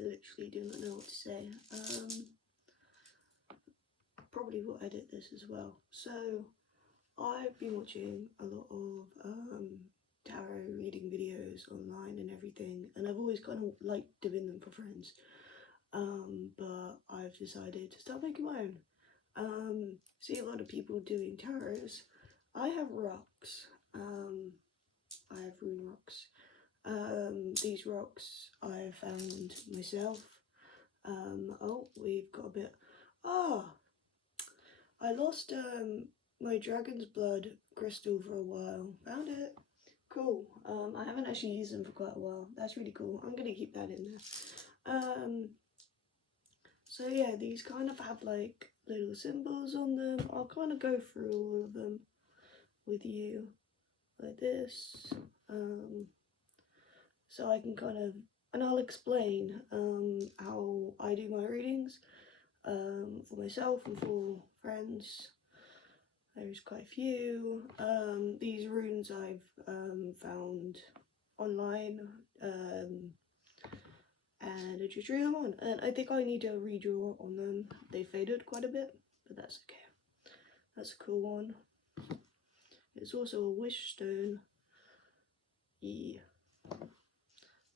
literally do not know what to say. Probably will edit this as well. So I've been watching a lot of tarot reading videos online and everything, and I've always kind of liked doing them for friends. But I've decided to start making my own. See a lot of people doing tarots. I have rocks. I have rune rocks. These rocks I found myself. Oh, we've got a bit. Ah, I lost my dragon's blood crystal for a while. Found it. Cool. I haven't actually used them for quite a while. That's really cool. I'm gonna keep that in there. So yeah, these kind of have like little symbols on them. I'll kind of go through all of them with you like this. So I can kind of, and I'll explain how I do my readings for myself and for friends. There's quite a few. These runes I've found online, and I just drew them on. And I think I need to redraw on them. They faded quite a bit, but that's okay. That's a cool one. It's also a wish stone. Yeah.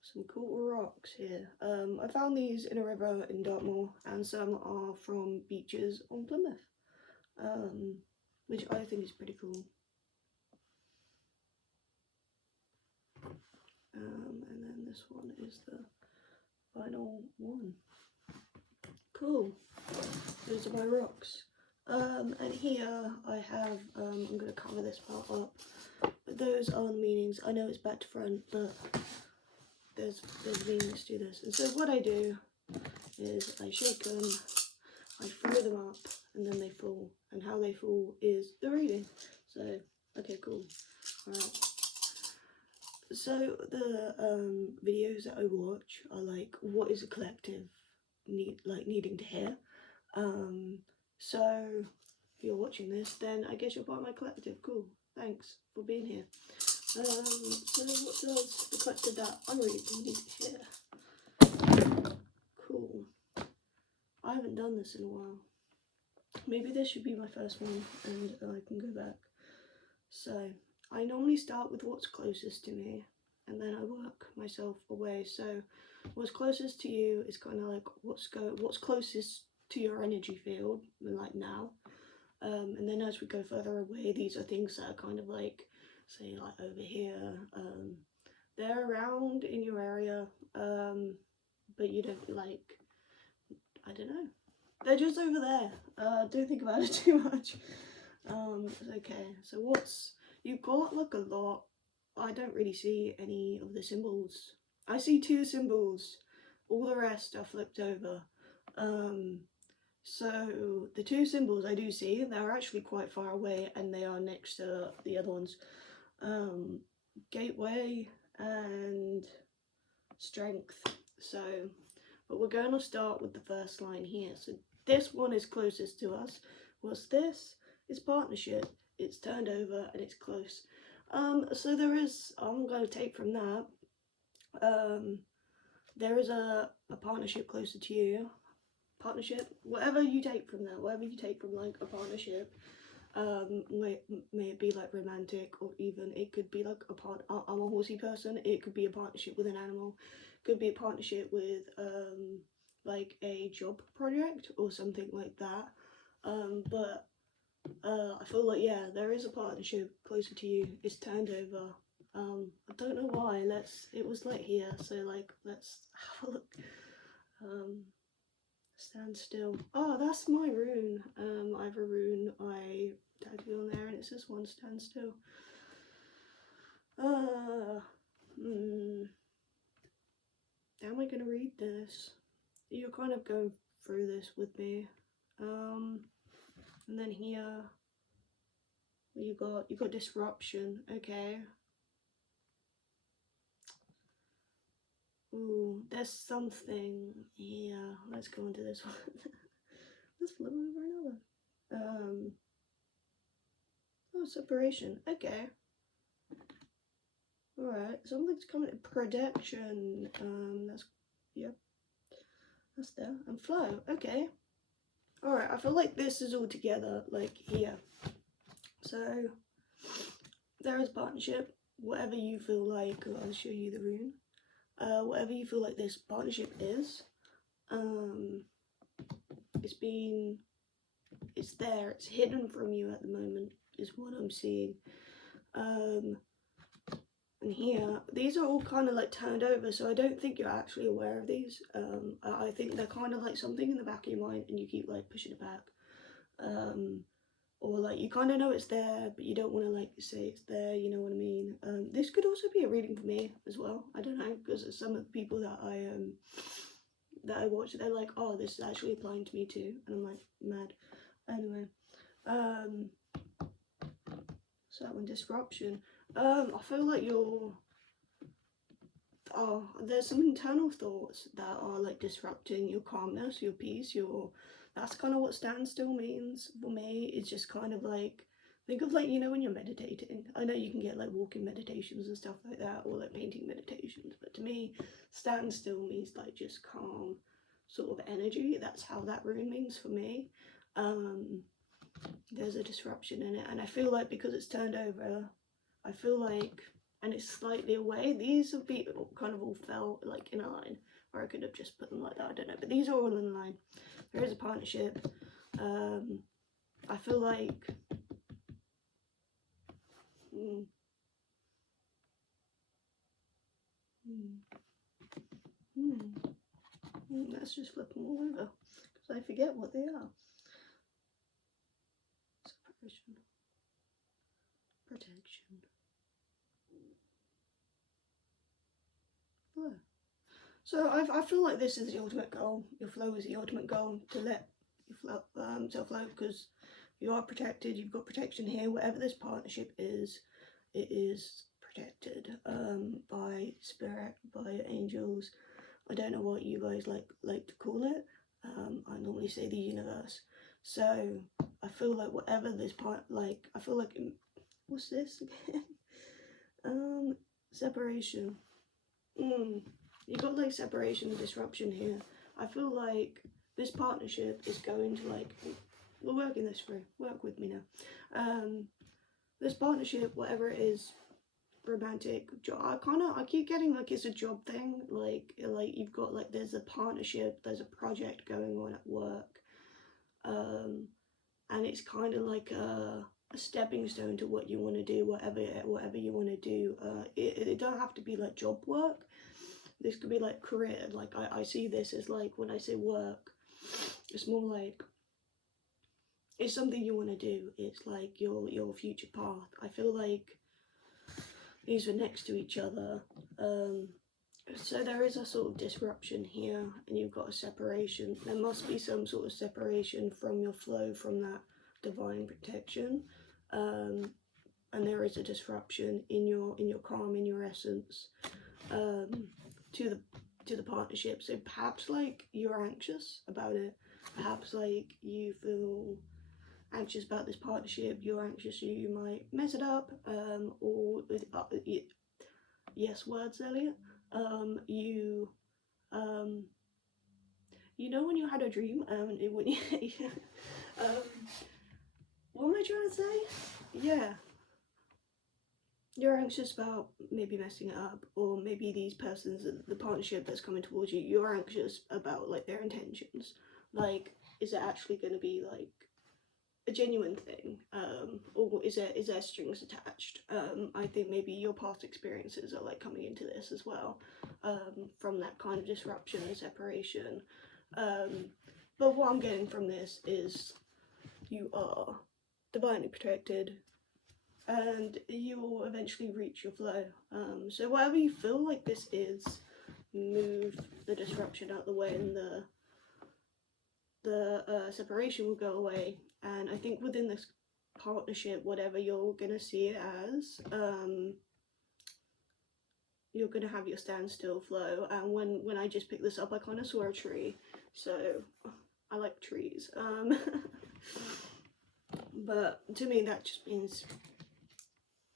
Some cool rocks here. I found these in a river in Dartmoor, and some are from beaches on Plymouth, which I think is pretty cool. And then this one is the final one. Cool. Those are my rocks. And here I have, I'm going to cover this part up, but those are the meanings. I know it's back to front, but there's meanings to this. And so what I do is I shake them, I throw them up, and then they fall. And how they fall is the reading. So, okay, cool. Alright. So the videos that I watch are like, what is a collective needing to hear? So if you're watching this, then I guess you're part of my collective. Cool. Thanks for being here. So what does the collective that I'm reading need to hear? Cool. I haven't done this in a while. Maybe this should be my first one and I can go back. So I normally start with what's closest to me and then I work myself away. So what's closest to you is kind of like what's closest to your energy field, like now. And then as we go further away, these are things that are kind of like, say like over here, they're around in your area, but you don't like, I don't know, they're just over there. Don't think about it too much. Okay, so you've got like a lot. I don't really see any of the symbols. I see 2 symbols, all the rest are flipped over. So the 2 symbols I do see, they're actually quite far away and they are next to the other ones. Gateway and strength. So, but we're going to start with the first line here. So this one is closest to us. What's this? It's partnership. It's turned over and it's close. So there is, I'm going to take from that, there is a partnership closer to you. Partnership, whatever you take from that, whatever you take from like a partnership, may it be like romantic, or even it could be like I'm a horsey person, it could be a partnership with an animal, could be a partnership with like a job project or something like that. But I feel like, yeah, there is a partnership closer to you. It's turned over. I don't know why. It was like here, so like let's have a look. Stand still. Oh, that's my rune. I have a rune. I tagged it on there, and it says one stand still. How am I gonna read this? You're kind of going through this with me. And then here you got disruption. Okay. Ooh, there's something here. Let's go into this one. Let's flip over another. Oh, separation. Okay. Alright, something's coming. Protection. That's, yep. That's there. And flow. Okay. Alright, I feel like this is all together, like here. So there is partnership. Whatever you feel like, I'll show you the rune. Whatever you feel like this partnership is, it's there, it's hidden from you at the moment, is what I'm seeing. And here, these are all kind of like turned over, so I don't think you're actually aware of these. I think they're kind of like something in the back of your mind and you keep like pushing it back. Or like you kind of know it's there, but you don't want to like say it's there, you know what I mean? This could also be a reading for me as well. I don't know, because some of the people that I watch, they're like, oh, this is actually applying to me too, and I'm like, mad. Anyway, so that one, disruption. I feel like there's some internal thoughts that are like disrupting your calmness, your peace, that's kind of what standstill means for me. It's just kind of like, think of like, you know, when you're meditating. I know you can get like walking meditations and stuff like that, or like painting meditations, but to me, standstill means like just calm sort of energy. That's how that rune means for me. There's a disruption in it, and I feel like because it's turned over, I feel like, and it's slightly away, these have been kind of all fell like in a line, or I could have just put them like that, I don't know, but these are all in a line. There is a partnership. I feel like let's just flip them all over because I forget what they are. Separation, protection, flow. So I feel like this is the ultimate goal. Your flow is the ultimate goal, to let your flow flow, because you are protected. You've got protection here. Whatever this partnership is, it is protected by spirit, by angels. I don't know what you guys like to call it. I normally say the universe. So I feel like whatever this part, like I feel like, what's this again? Separation. You got like separation and disruption here. I feel like this partnership is going to like, we're working this through. Work with me now. This partnership, whatever it is, romantic job, I keep getting like it's a job thing, like you've got like, there's a partnership, there's a project going on at work, and it's kind of like a stepping stone to what you want to do, whatever you want to do. It don't have to be like job work. This could be like career. Like I see this as like, when I say work, it's more like it's something you want to do. It's like your future path. I feel like these are next to each other. So there is a sort of disruption here, and you've got a separation. There must be some sort of separation from your flow, from that divine protection, and there is a disruption in your calm, in your essence, to the partnership. So perhaps like you're anxious about it. Perhaps like you feel anxious about this partnership. You're anxious you might mess it up, or yes, words, Elliot. You know when you had a dream, when you, what am I trying to say? Yeah. You're anxious about maybe messing it up, or maybe these persons, the partnership that's coming towards you, you're anxious about like their intentions. Like, is it actually going to be like a genuine thing, or is there strings attached? I think maybe your past experiences are like coming into this as well, from that kind of disruption and separation. But what I'm getting from this is you are divinely protected, and you will eventually reach your flow. So whatever you feel like this is, move the disruption out the way, and the separation will go away. And I think within this partnership, whatever you're gonna see it as, you're gonna have your standstill flow. And when I just picked this up, I kind of saw a tree, so I like trees. But to me, that just means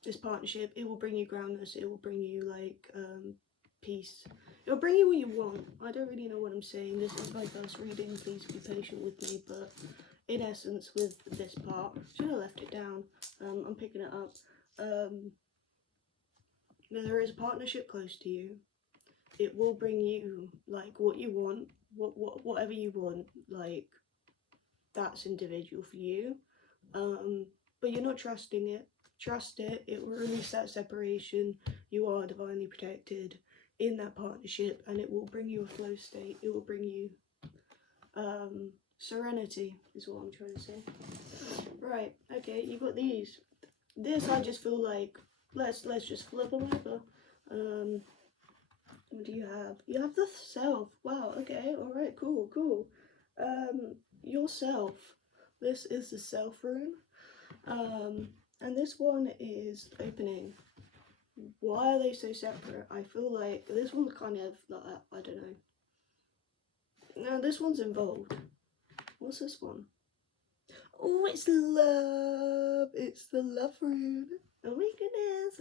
this partnership, it will bring you groundness, it will bring you like peace. It'll bring you what you want. I don't really know what I'm saying. This is my first reading. Please be patient with me. But in essence, with this part, should have left it down. I'm picking it up. There is a partnership close to you. It will bring you like what you want, whatever you want. Like that's individual for you. But you're not trusting it. Trust it. It will release that separation. You are divinely protected in that partnership, and it will bring you a flow state. It will bring you serenity is what I'm trying to say. Right, okay, you got these. This I just feel like let's just flip them over. What do you have? You have the self. Wow, okay, alright, cool. Yourself. This is the self rune. And this one is opening. Why are they so separate? I feel like this one kind of like, I don't know. No, this one's involved. What's this one? Oh, it's love. It's the love rune. Oh my goodness.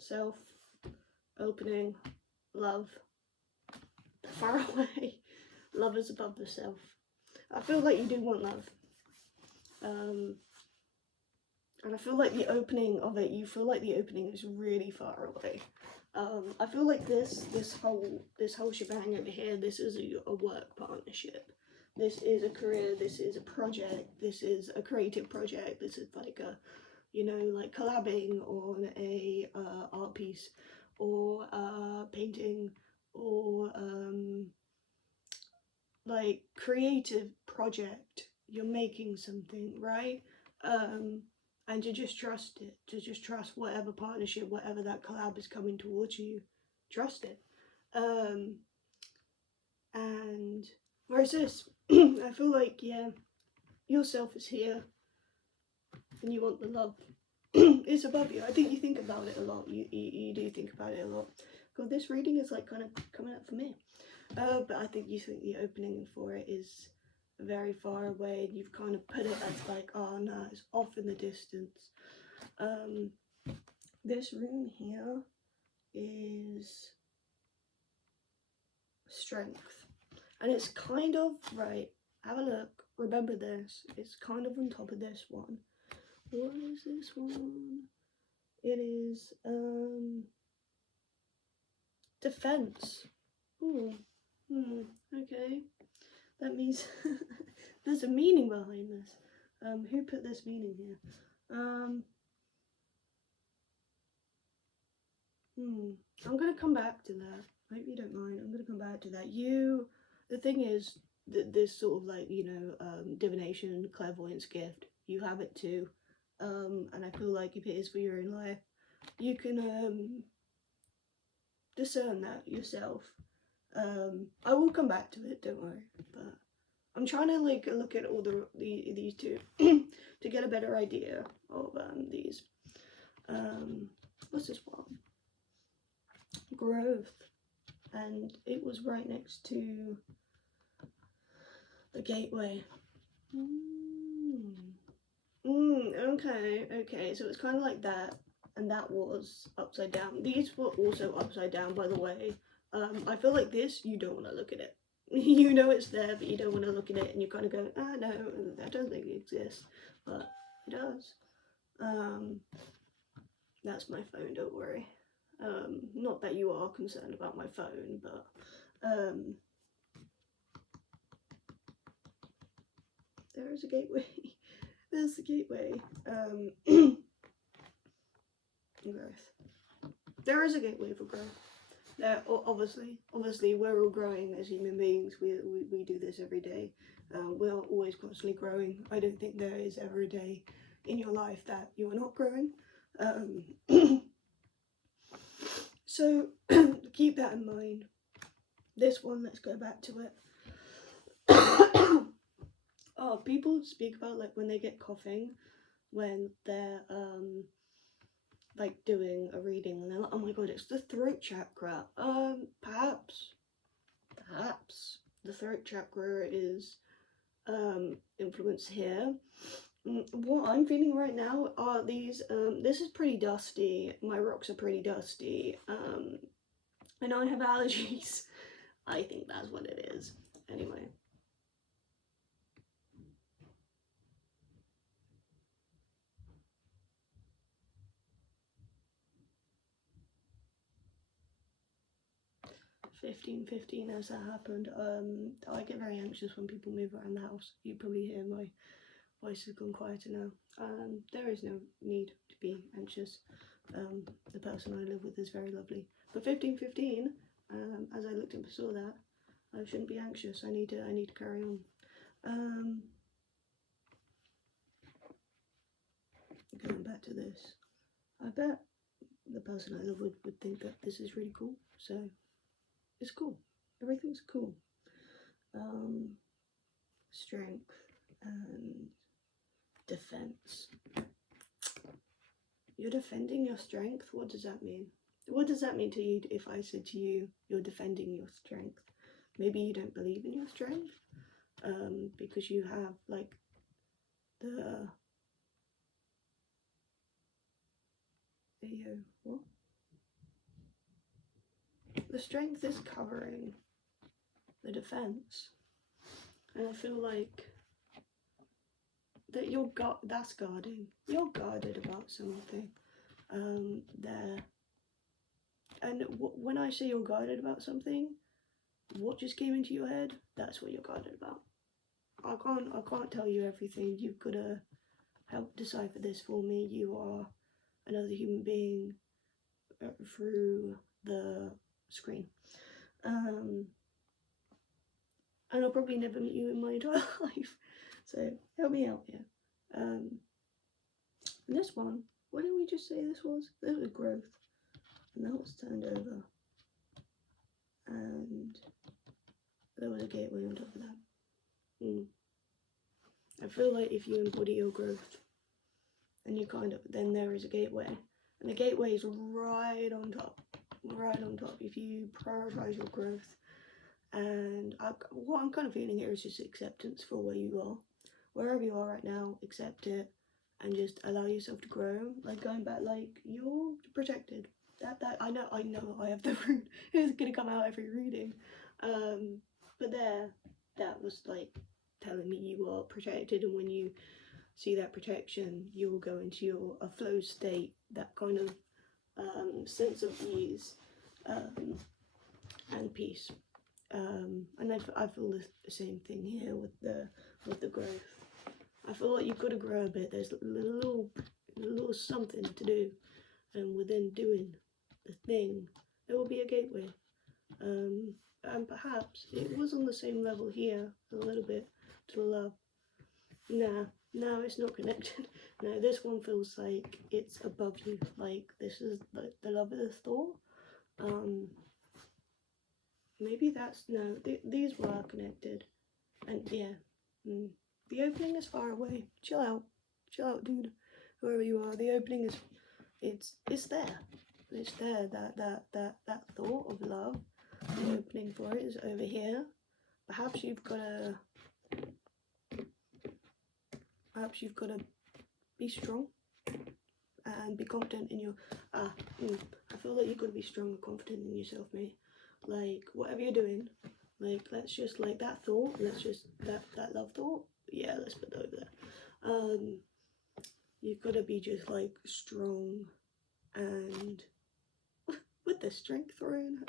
Self, opening, love, far away. Love is above the self. I feel like you do want love. And I feel like the opening of it, you feel like the opening is really far away. I feel like this whole shebang over here, this is a work partnership. This is a career, this is a project, this is a creative project, this is like a, you know, like collabing on a art piece or painting or like creative project. You're making something, right? And to just trust it, to just trust whatever partnership, whatever that collab is coming towards you, trust it. And whereas this, I feel like, yeah, yourself is here and you want the love. It's above you. I think you think about it a lot. You do think about it a lot. God, this reading is like kind of coming up for me. But I think you think the opening for it is very far away, and you've kind of put it as like, oh no, it's off in the distance. This rune here is strength, and it's kind of right. Have a look. Remember this. It's kind of on top of this one. What is this one? It is defense. Ooh. Okay. That means there's a meaning behind this. Who put this meaning here? I'm gonna come back to that. I hope you don't mind. I'm gonna come back to that. The thing is, this sort of like, you know, divination, clairvoyance gift, you have it too. And I feel like if it is for your own life, you can discern that yourself. I will come back to it, don't worry. But I'm trying to like look at all these two to get a better idea of these. What's this one? Growth, and it was right next to the gateway. Okay, so it's kind of like that, and that was upside down. These were also upside down, by the way. I feel like this, you don't want to look at it. You know it's there, but you don't want to look at it, and you kind of go, ah, no, I don't think it exists, but it does. That's my phone, don't worry. Not that you are concerned about my phone, but there is a gateway. There's the gateway. Growth. There is a gateway for growth. Obviously, we're all growing as human beings. We do this every day. We're always constantly growing. I don't think there is ever a day in your life that you are not growing. So keep that in mind. This one, let's go back to it. Oh, people speak about like when they get coughing, when they're like doing a reading, and they're like, oh my god, it's the throat chakra. Perhaps the throat chakra is influenced here, What I'm feeling right now are these, this is pretty dusty, my rocks are pretty dusty, and I have allergies. I think that's what it is. Anyway. $15.15 as that happened. I get very anxious when people move around the house. You probably hear my voice has gone quieter now. There is no need to be anxious. The person I live with is very lovely. But 15:15, as I looked and saw that, I shouldn't be anxious. I need to carry on. Going back to this, I bet the person I live with would think that this is really cool. So it's cool. Everything's cool. Strength and defense. You're defending your strength? What does that mean? What does that mean to you if I said to you, you're defending your strength? Maybe you don't believe in your strength, because you have like the what? The strength is covering the defense, and I feel like that that's guarding. You're guarded about something there. And when I say you're guarded about something, what just came into your head? That's what you're guarded about. I can't tell you everything. You've got to help decipher this for me. You are another human being through the screen. And I'll probably never meet you in my entire life. So help me out here. And this one, what did we just say this was? This was growth. And that was turned over. And there was a gateway on top of that. I feel like if you embody your growth, and you then there is a gateway. And the gateway is right on top. Right on top. If you prioritize your growth. And what I'm kind of feeling here is just acceptance for where you are. Wherever you are right now, accept it. And just allow yourself to grow. Like going back, like you're protected. That I know I have the root. It's gonna come out every reading. But that was like telling me you are protected, and when you see that protection, you will go into a flow state, that kind of sense of ease and peace. And I feel the same thing here with the growth. I feel like you've got to grow a bit. There's a little something to do, and within doing the thing, there will be a gateway. And perhaps it was on the same level here, a little bit, to the love. No, it's not connected. No, this one feels like it's above you. Like this is the love of the thought. Maybe that's, no, these were connected. And yeah, the opening is far away. Chill out, dude. Whoever you are, the opening is, it's there. It's there. That thought of love. The opening for it is over here. Perhaps you've got to be strong and be confident in your. I feel like you've got to be strong and confident in yourself, mate. Like whatever you're doing, like let's just like that thought. Let's just that love thought. Yeah, let's put that over there. You've got to be just like strong and with the strength thrown.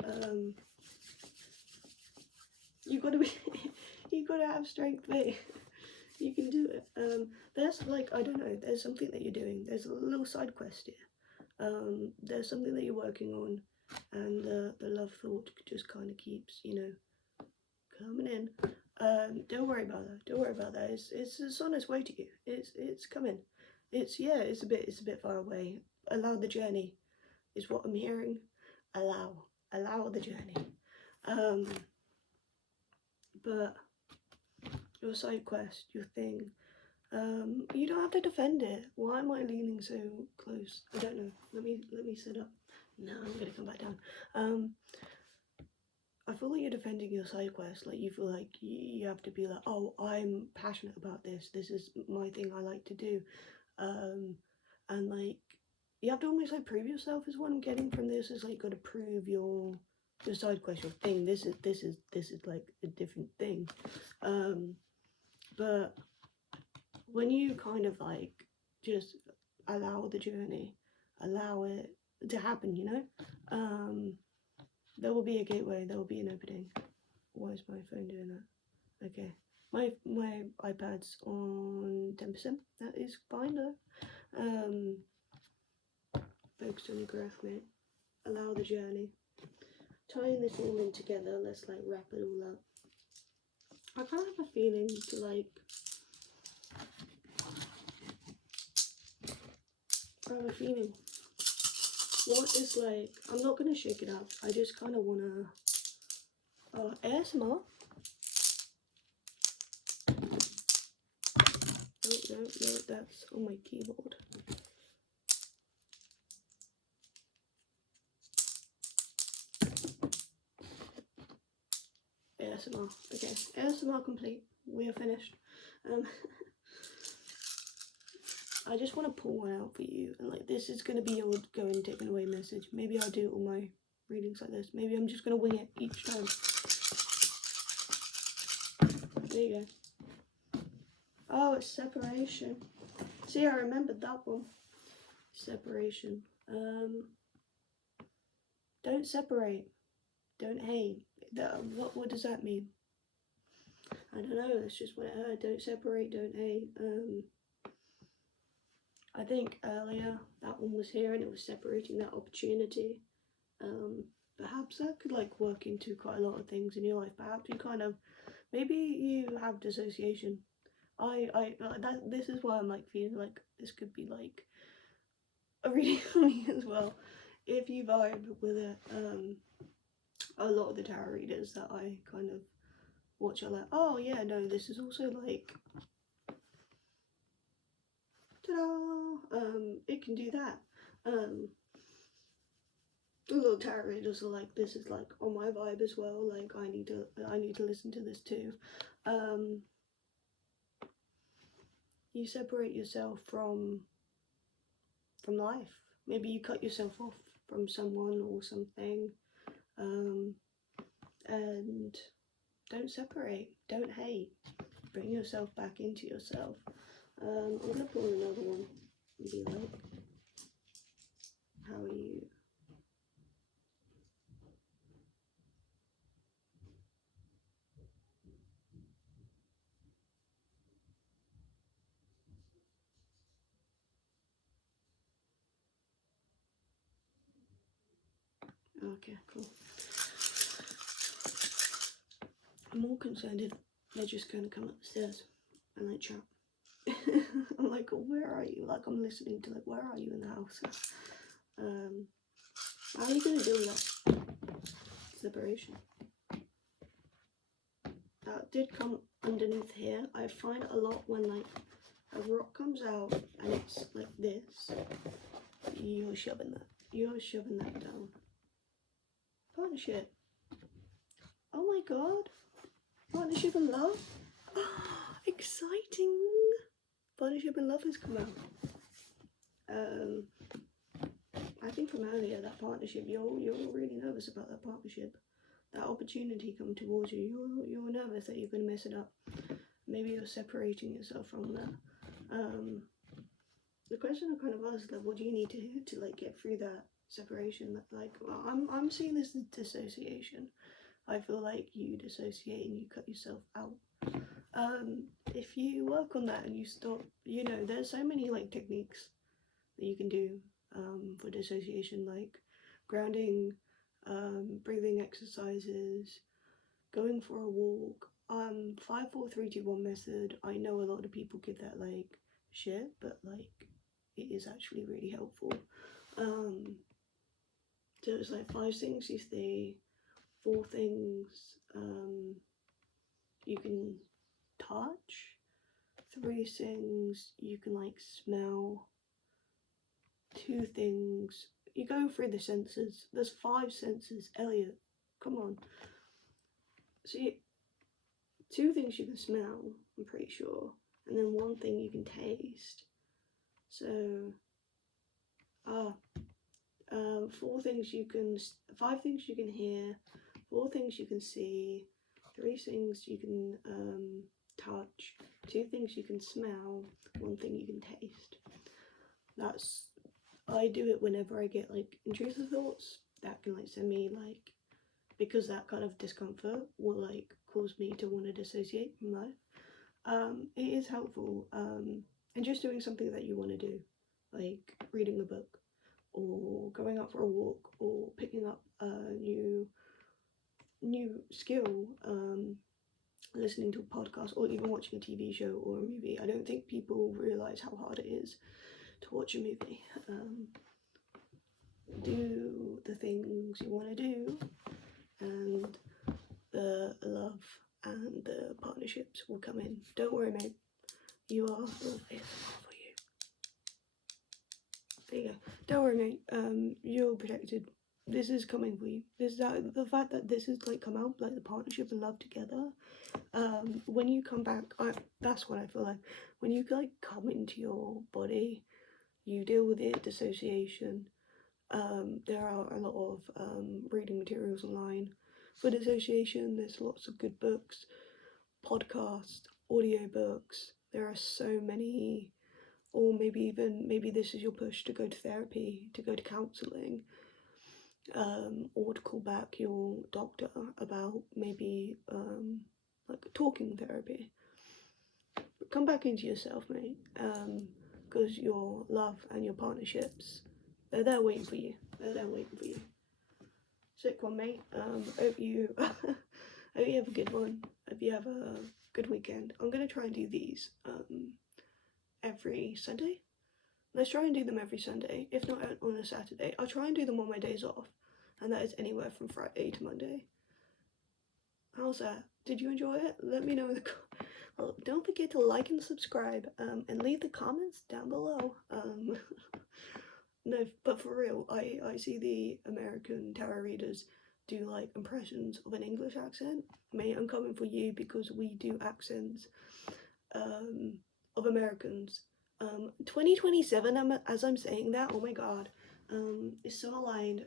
You've got to be. You've got to have strength, mate. You can do it. There's like, I don't know, there's something that you're doing. There's a little side quest here. There's something that you're working on, and the love thought just kind of keeps, coming in. Don't worry about that. Don't worry about that. It's on its way to you. It's coming. It's a bit far away. Allow the journey, is what I'm hearing. Allow the journey. But your side quest, your thing, you don't have to defend it. Why am I leaning so close? I don't know. Let me sit up. No, I'm gonna come back down. I feel like you're defending your side quest. Like you feel like you have to be like, oh, I'm passionate about this. This is my thing I like to do. And like you have to almost like prove yourself is what I'm getting from this. Is like you got to prove your side quest, your thing. This is like a different thing. But when you kind of like just allow the journey, allow it to happen, you know, there will be a gateway, there will be an opening. Why is my phone doing that? Okay, my iPad's on 10%. That is fine though. Focus on your graph, mate. Allow the journey. Tying this all in together, let's like wrap it all up. I kind of have a feeling to like. I have a feeling. What is like? I'm not gonna shake it up. I just kind of wanna. ASMR. No, that's on my keyboard. ASMR. Okay, ASMR complete. We are finished. I just want to pull one out for you, and like this is gonna be your go and taken away message. Maybe I'll do all my readings like this. Maybe I'm just gonna wing it each time. There you go. Oh, it's separation. See, I remembered that one. Separation. Don't separate. Don't hate. What does that mean? I don't know. That's just what I heard. Don't separate. Don't hate. I think earlier that one was here and it was separating that opportunity. Perhaps that could like work into quite a lot of things in your life. Perhaps you kind of, maybe you have dissociation. This is why I'm like feeling like this could be like a reading for me as well. If you vibe with it, a lot of the tarot readers that I kind of watch are like, oh yeah, no, this is also like, ta-da, it can do that. A lot of tarot readers are like, this is like on my vibe as well. Like I need to listen to this too. You separate yourself from life. Maybe you cut yourself off from someone or something. And don't separate, don't hate, bring yourself back into yourself. I'm gonna pull another one and be like, how are you? Okay, cool. I'm more concerned if they're just gonna come up the stairs and like chat. I'm like, where are you? Like I'm listening to like, where are you in the house? How are you gonna deal with that? Separation. That did come underneath here. I find a lot when like a rock comes out and it's like this, you're shoving that down. Partnership. Oh my god. Partnership and love. Exciting. Partnership and love has come out. I think from earlier, that partnership, you're really nervous about that partnership. That opportunity coming towards you, you're nervous that you're going to mess it up. Maybe you're separating yourself from that. The question I kind of asked, like, what do you need to do to like get through that separation? Like, well, I'm seeing this as dissociation. I feel like you dissociate and you cut yourself out. If you work on that and you stop, you know, there's so many like techniques that you can do for dissociation, like grounding, breathing exercises, going for a walk. 5, 4, 3, 2, 1 method. I know a lot of people give that like shit, but like it is actually really helpful. So it's like 5 things you say, 4 things you can touch, 3 things you can like smell, 2 things you go through the senses. There's 5 senses, Elliot, come on. See, 2 things you can smell, I'm pretty sure, and then 1 thing you can taste. So, 4 things you can, 5 things you can hear, 4 things you can see, 3 things you can touch, 2 things you can smell, 1 thing you can taste. I do it whenever I get like intrusive thoughts that can like send me like, because that kind of discomfort will like cause me to want to dissociate from life. It is helpful, and just doing something that you want to do, like reading a book or going out for a walk or picking up a new skill, listening to a podcast or even watching a TV show or a movie. I don't think people realise how hard it is to watch a movie. Do the things you want to do, and the love and the partnerships will come in. Don't worry, mate. You are all there for you. There you go. Don't worry, mate. You're protected. This is coming for you. The fact that this has like come out, like the partnership and love together. When you come back, that's what I feel like. When you like come into your body, you deal with it, dissociation. There are a lot of reading materials online for dissociation. There's lots of good books, podcasts, audiobooks. There are so many, or maybe this is your push to go to therapy, to go to counselling, or to call back your doctor about maybe like talking therapy. But come back into yourself, mate, because your love and your partnerships, they're there waiting for you. They're there waiting for you. Sick one, mate. Hope you have a good one. Hope you have a good weekend. I'm gonna try and do these every Sunday. Let's try and do them every Sunday. If not on a Saturday, I'll try and do them on my days off, and that is anywhere from Friday to Monday. How's that? Did you enjoy it? Let me know in the well, don't forget to like and subscribe, and leave the comments down below. No, but for real, I see the American tarot readers do like impressions of an English accent. Mate, I'm coming for you because we do accents of Americans. 2027, as I'm saying that, oh my god, it's so aligned.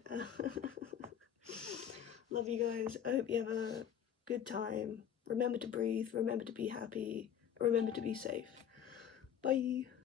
Love you guys. I hope you have a good time. Remember to breathe, remember to be happy, remember to be safe. Bye.